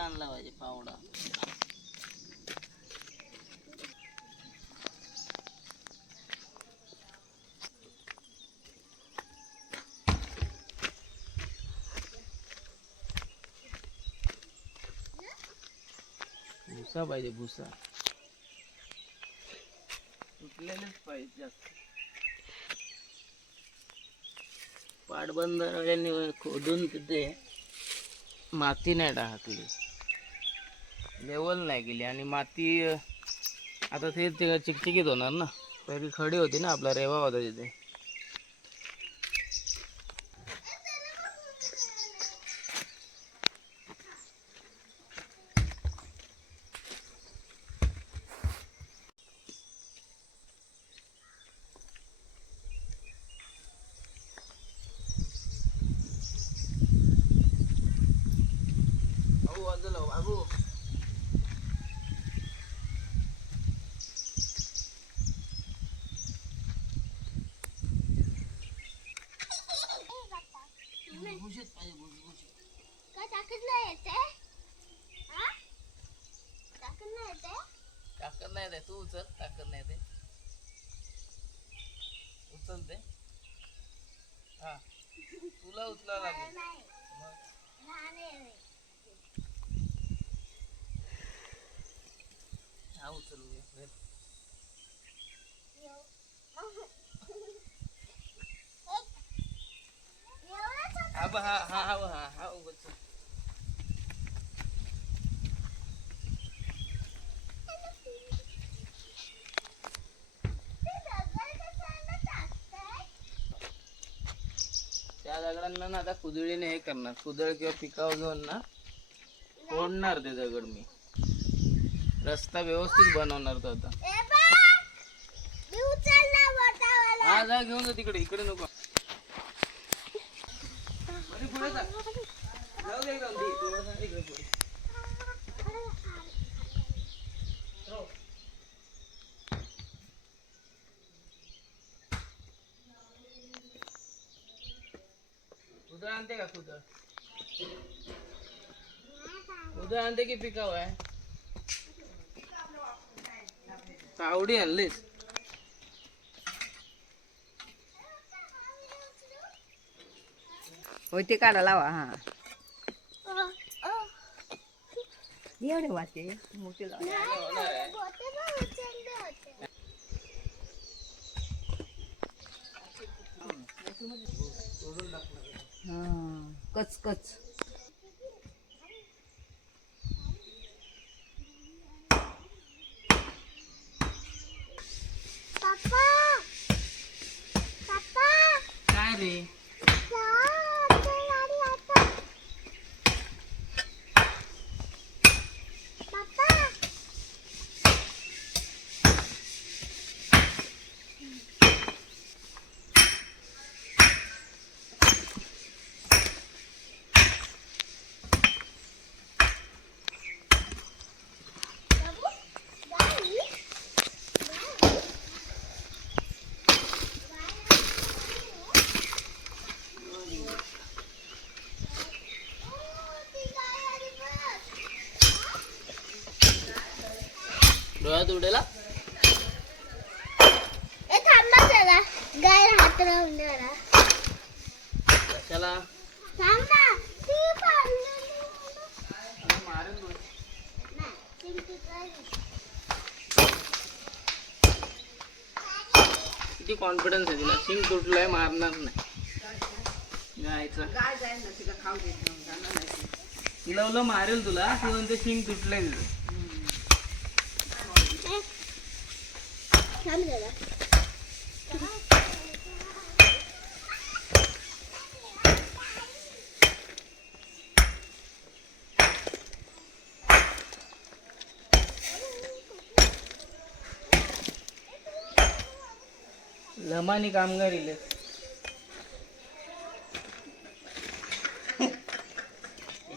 पावडा आणला पाहिजे पावडा. भुसा पाहिजे भुसा. तुटलेलेच पाहिजे जास्त. पाटबंधाऱ्याने खोदून तिथे माती नाही टाकली. लेवल नाही केली आणि माती आता ते ते चिकचिकीत होणार ना. पहिली खडी होती ना आपला रेवा होता तिथे भुसभुशीत पाहिजे भुसभुशीत काय टाकत नाही येते हा? टाकत नाही येते टाकत नाही ते तू उचल. टाकत नाही ते उचल ते हा. तुला उचला लागेल. हा उचल उचल. एव- एवढंच होतं. हा बघ, हा हा हा बघ, हा हा उचल ते दगड कशाला टाकताय? त्या दगडांना ना आता कुदळीने हे करणार. कुदळ किंवा पिकावर जाऊन ना फोडणार ते दगड मी. रस्ता व्यवस्थित बनवणार तो आता. हा जा घेऊन जा तिकडे. इकडे नको. अरे जाऊ दे हो. आणते का कुदळ उदळ आणते की पिकाव आहे तावडी आणलीस होय ते काढा लावा हा. एवढे वाचे मोठे कच कच पप्पा पप्पा काय रे जा, ते गाडी आता. पप्पा बाबू, गाडी? गाडी? डोळ्यात उडेला गाय हात राहून जरा कशाला थांब ना ती पडलेली. मारेल डोळे. नाही, राहिली. किती कॉन्फिडन्स आहे तिला. सिंग तुटलाय मारणार नाही. गायचा. काय जाईल ना तिला मारेल तुला ती म्हणते सिंग तुटलंय तिचं. थांब जरा लमानी कामगार इले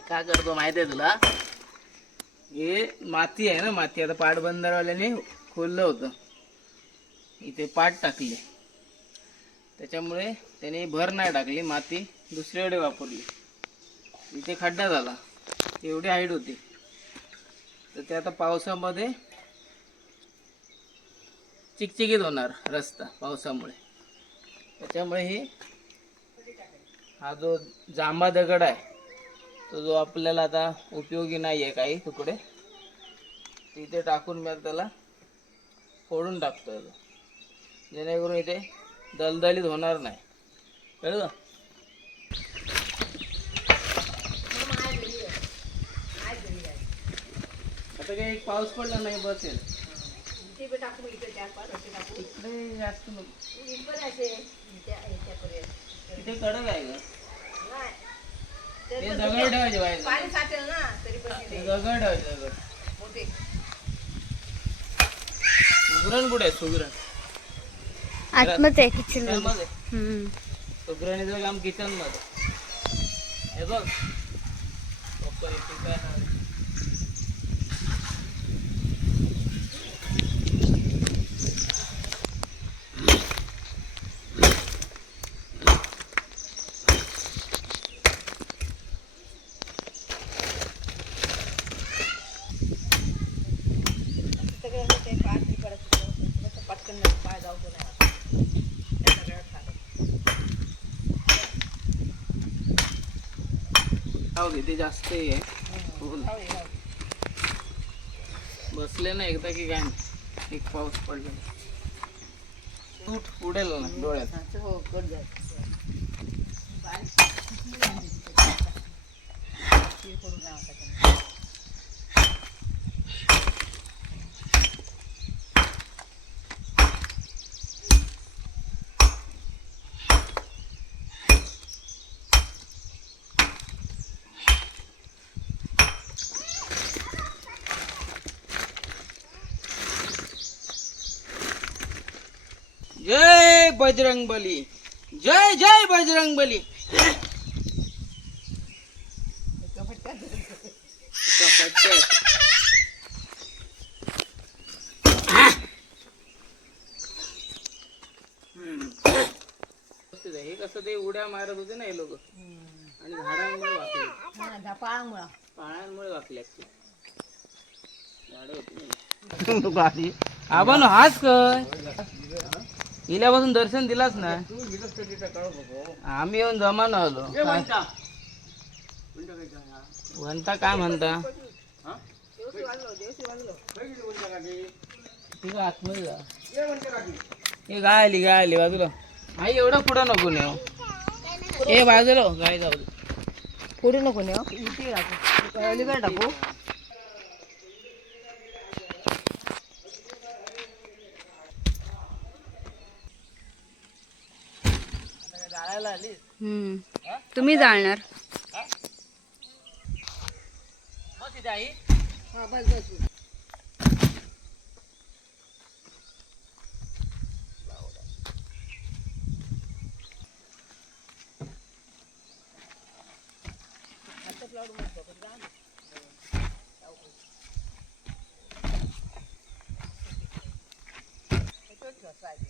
काय करतो माहिती आहे तुला? हे माती आहे ना माती. आता पाटबंधारवाल्याने खोललं होतं. इथे पाट टाकले. त्याच्यामुळे त्याने भर नाही टाकली माती दुसरीकडे वापरली. इथे खड्डा झाला. एवढी हाईट होती. तर ते आता पावसामध्ये चिकचिकीत होणार रस्ता पावसामुळे. त्याच्यामुळे ही हा जो जांभा दगड आहे तो जो आपल्याला आता उपयोगी नाही आहे काही तुकडे तिथे टाकून मी त्याला फोडून टाकतो आता. जेणेकरून इथे दलदलीत होणार नाही. कळलं? आता काही पाऊस पडला नाही बसेल इकडे जास्त नको. इथे कडक आहे का ते दगड ठेवायचे बाहेर. दगड ठेवायचे दगड. मोठे सुगरण कुठे आहे? सुगरण आतमध्ये किचनमध्ये. सुगरणीचं काम किचनमध्ये. हे बघ. जाऊ दे ते जास्त हे. बसले ना एकदा की काय नाही. एक पाऊस पडला. तूट उडेल ना डोळ्यात. हा, चल, बजरंग बली जय जय बजरंग बली. हे कसं ते उड्या मारत होते ना हे लोक आणि झाडांमुळे वाकले पाळामुळं. पाळांमुळे वाकले. झाडं होती ना. आबा हाच काय इल्यापासून दर्शन दिलाच ना? आम्ही येऊन जमा न आलो म्हणता. काय म्हणता आहे आतमध्ये जा. हे गाय आली गाय आली बाजूला. आई एवढं पुढं नको नेऊ. ए बाजूला हो, गाय जाऊ दे. पुढे नको नेऊ. अलीकडे टाकू? जाळायला तुम्ही जाणार.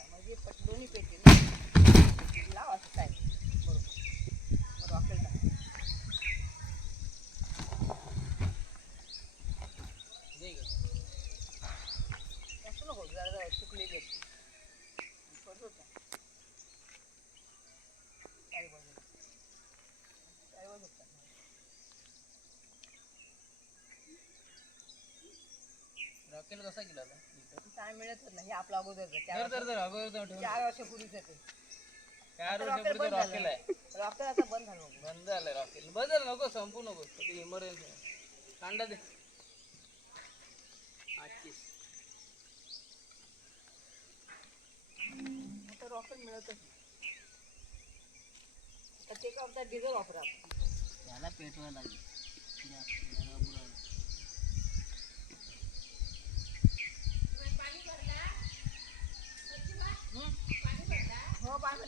म्हणजे दोन्ही पेटी ना. लाव असं side. बरोबर. मग rocket टाक. असं नको जरा जरा सुकलेली आहेत. पडतो का? चारी बाजूला. चारी बाजूला टाक. रॉकेल कसा गेला आता? काय मिळतच नाही आपलं अगोदर धर धर धर अगोदर जाऊन ठेव. चार वर्षापूर्वीच येते चार वर्षापूर्वी बंद रॉकेल आहे. रॉकेल आता बंद झालं. बंद झालंय रॉकेल. बदल नको संपू नको इमर्जन्सी कांदा दे. आजचीच. आता रॉकेल मिळतच नाही. आता ते का आता डिझेल वापरा. याला पेटवायला लागेल जास्त, याला बुडवायला. हो पाणी ते टाकलं हळू भरतच आता, नाही. हळू.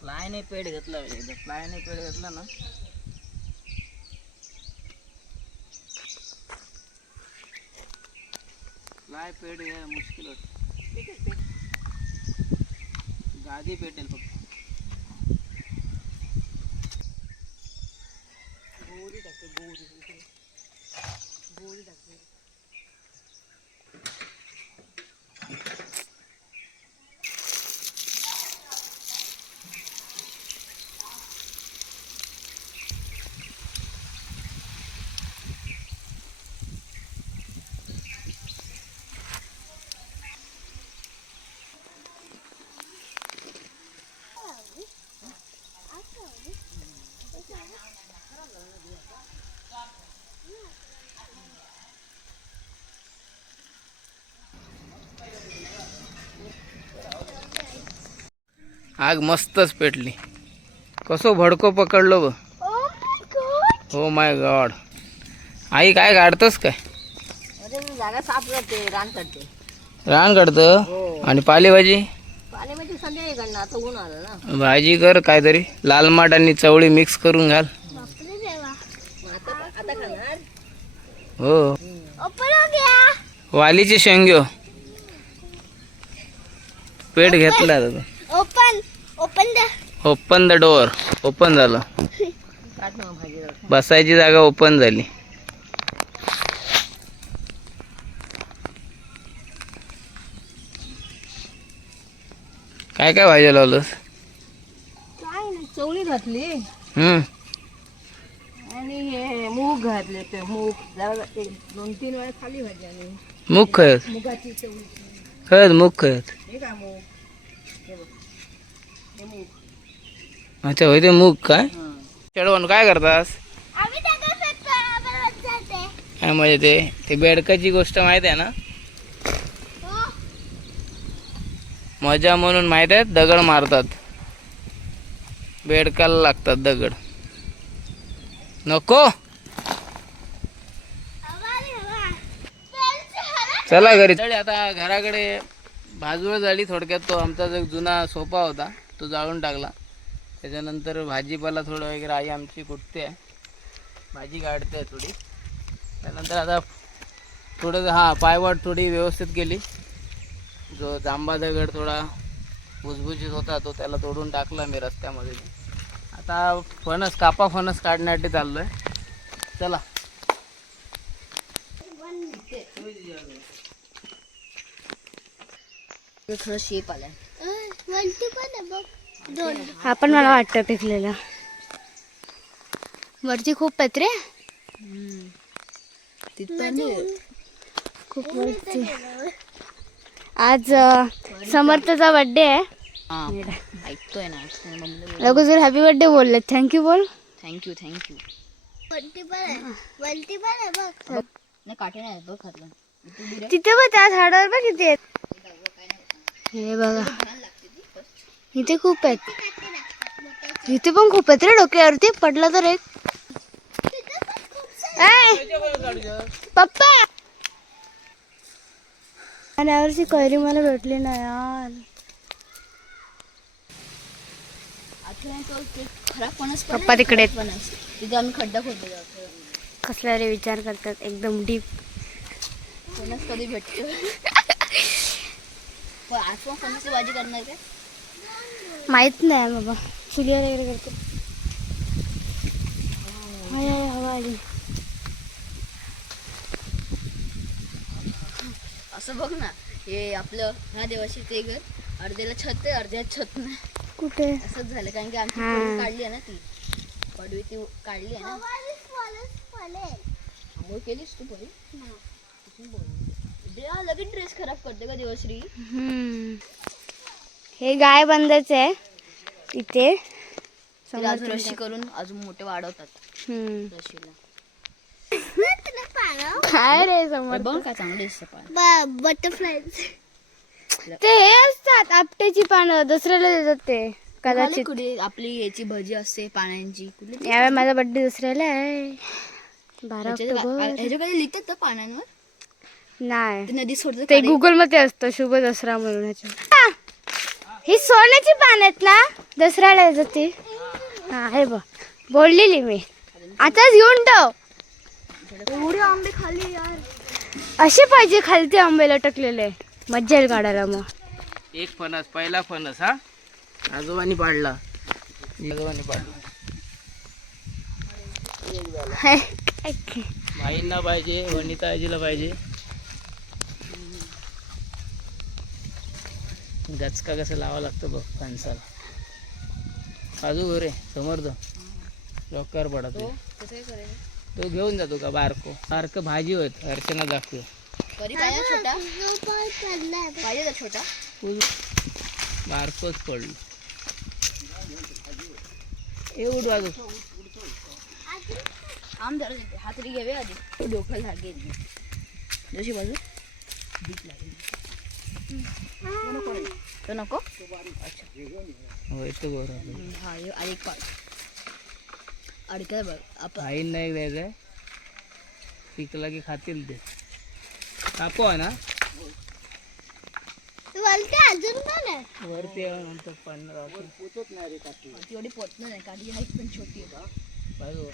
फ्लायने पेड घेतला एकदा फ्लायने पेड घेतला ना. प्लाय पेड मुश्किल होत गादी पेटेल फक्त गोरी टाकते गोरी इकडे. गोरी टाकते आग मस्तच पेटली. कसो भडको पकडलो ब ओ माय गॉड हो माय गॉड आई काय काढतस काय? अरे मी जागा साफ करते रान काढतं हो. आणि पालेभाजी? भाजी कर काहीतरी. लाल माठ आणि चवळी मिक्स करून घाल. बापरे देवा. मग आता आता खाणार? हो. ओपन हो गया वालीचे शेंग्यो पेट घेतला open the open the door. Open झालं. बसायची जागा ओपन झाली. काय काय भाज्या लावलंस? काय नाही चवळी घातली. हम्म. आणि हे मूग घातले ते मूग. जरा दोन तीन वेळा खाली भाजी आणि मूग खत. मुगाची चवळी. खत मूग हे काय मूग हे बघ हे मूग अच्छा होय ते मूग काय? हां. चढवून काय करतास? काय म्हणजे ते? ते बेडकाची गोष्ट माहीत आहे ना? हो. मजा म्हणून माहीत आहे दगड मारतात. बेडकाला लागतात दगड. नको! चला घरी. तरी आता घराकडे. भाजूळ झाली थोडक्यात तो आमचा जो जुना सोफा होता तो जाळून टाकला. त्याच्यानंतर भाजीपाला थोडं वगैरे आई आमची कुटते आहे. भाजी काढते आहे थोडी. त्यानंतर आता थोडं हां पायवाट थोडी व्यवस्थित केली. जो जांबा दगड थोडा भुसभुशीत होता तो त्याला तोडून टाकला मी रस्त्यामध्ये. आता फणस कापा फणस काढण्यासाठी चाललो आहे चला शेप आलाय. हा पण मला वाटतं पिकलेला. वरती खूप पत्रे खूप वरती. आज समर्थचा बर्थडे आहे. हां. ऐकतोय ना जर हॅपी बर्थडे बोलले थँक्यू बोल. थँक्यू थँक्यू तिथे बघ त्या झाडावर बघ किती आहेत हे बघा. इथे खूप आहेत. इथे पण खूप आहेत रे पडला तर एक. पप्पा! आणि यावर्षी कैरी मला भेटली नाही यार. पप्पा तिकडे खड्डा कसला रे विचार करतात. एकदम डीप कधी भेटतो आज फणसची भाजी करणार माहीत नाही बाबा. चुलीवर वगैरे करतो. हाय, हाय, हवा आली. असं बघ ना हे आपलं ह्या देवाशी ते घर अर्ध्याला छत आहे अर्ध्यात छत नाही. कुठे? असंच झालं कारण की आमची. पडवी काढली आहे ना ती. पडवी ती काढली आहे ना. आंघोळ केलीस तू हा, लगेच ड्रेस खराब करते का देवश्री. हे गाय बंदच आहे. इथे अजून रशी करून अजून मोठे वाढवतात. हम्म. रशीला. काय रे समोर बघ काय चांगले दिसतं पण बटरफ्लायज ते हे असतात आपट्याची पानं दुसऱ्याला देतात ते कदाचित. कुठे आपली याची भजी असते पाण्याची कुठली यावेळी माझा बर्थडे दुसऱ्याला आहे. बारा ऑक्टोबर. ह्याच्याकडे लिहितात ना पाण्यावर नाही. ते नदी सोडतात ते गुगलमध्ये असतं शुभ दसरा म्हणून ह्याच्या ही सोन्याची पान आहेत ना? दसऱ्याला येतात ती हा हे बघ. बोललेली मी. आताच घेऊन ठेव. एवढे आंबे खाली यार. असे पाहिजे खालते आंबे लटकलेले. मज्जा येईल काढायला मग. एक फणस पहिला फणस हा? आजोबांनी पाडला. आजोबांनी पाडला. माईंना पाहिजे वनिता आजीला पाहिजे. गचका कसं लावा लागतं बघ फणसाला काजू गोरे समोर तो डोक्यावर पडत तो. घेऊन जातो का बारको? बारक भाजी होत अर्चना दाखव. छोटा? बारकोच पडलो. एवढं वाजू आम जरा देते. हा तरी घ्यावे आधी. डोकं लागेल. जशी बाजू भीक लागेल तो नको रे. तो नको अच्छा होय तो गोरा हम्म, हा हे आणि एक पाड अडकलं बघ आपण आईन नाही द्यायचंय पिकला की खातील ते कापू आहे ना बोलते अजून पण आहे वरती येऊन नंतर पडणार आपण. तेवढी पोचणार नाही काठी हाईट पण छोटी आहे बाजू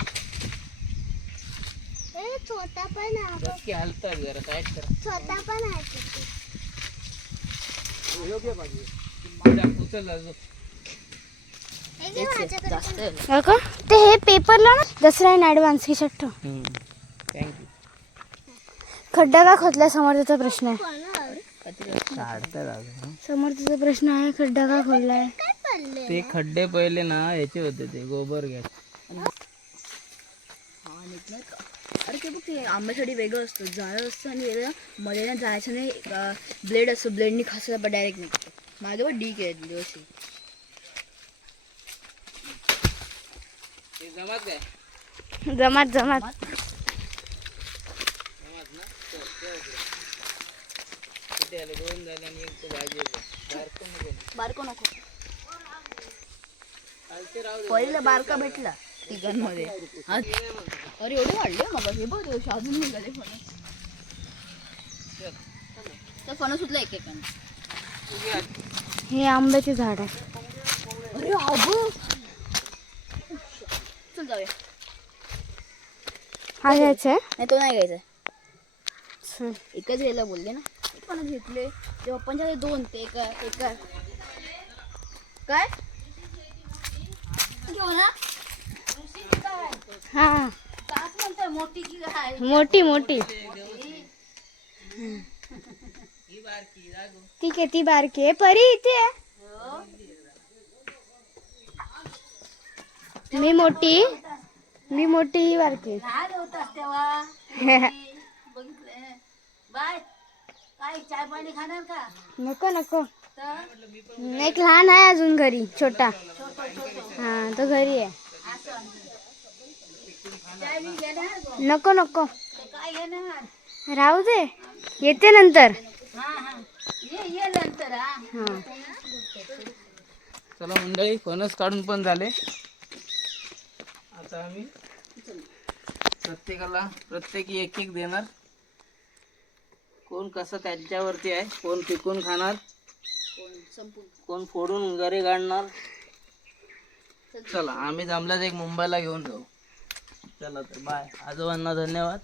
ए, छोटा पण आहे डोके हलतात जरा टाईट कर। छोटा पण आहे ते हे पेपरला ना दसरा इन ॲडव्हान्स की छट्ट खड्डा का खोदला समर्थाचा प्रश्न आहे. समर्थाचा प्रश्न आहे खड्डा का खोदलाय? ते खड्डे पहिले ना याचे होते ते गोबर गॅस. अरे ते बघ ते आंब्यासाठी वेगळं असतं. जाळं असतं आणि वेगळं. मध्ये ना जायचं नाही ब्लेड असतो. ब्लेडनी खासायला पण डायरेक्ट निघतो. माझं पण डी केलं दिवशी ते जमात काय? जमात बारकं नको. पहिला बारका भेटला. तिघांमध्ये. हा. अरे एवढे वाढले? मग हे बघ दिवशी अजून निघाले फणस तर फणस सुद्धा एक एकाने. हे आंब्याचे झाड आहे. अरे अगो चल जाऊया. हा घ्यायचा आहे? नाही तो नाही घ्यायचा चल. एकच घ्यायला बोलले ना. पण घेतले. ते पप्पांच्या दोन ते एक एक काय? घेऊ ना. हा। काच म्हणतात मोठी की काय मोठी मोठी ही। बारकी जागो ठीक आहे ती बारकी आहे परी इथे आहे मी मोठी मी मोठी ही बारकी लहान होतास तेव्हा बघितलं बाय काय चाय पाणी खाणार का। नको नको। तर एक लहान आहे अजून घरी छोटा। हा तो घरी आहे. चाय बी घेणार नको नको. राहू दे. येते नंतर. चला मंडळी फणस काढून पण झाले. आता आम्ही प्रत्येकाला प्रत्येकी एक एक देणार. कोण कसं त्यांच्यावरती आहे कोण पिकून खाणार कोण फोडून घरी काढणार. चला आम्ही जमल्यास एक मुंबईला घेऊन जाऊ. चला तर बाय आजोबांना धन्यवाद.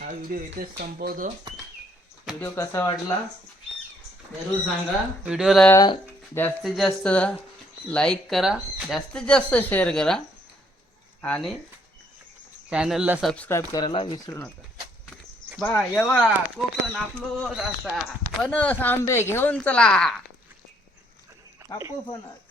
हा व्हिडिओ इथेच संपवतो. व्हिडिओ कसा वाटला? जरूर सांगा. व्हिडिओला जास्तीत जास्त लाईक करा. जास्तीत जास्त शेअर करा. आणि चॅनलला सबस्क्राईब करायला विसरू नका. बा येवा. कोकण आपलो असा. फणस आंबे घेऊन चला. आपू फणस.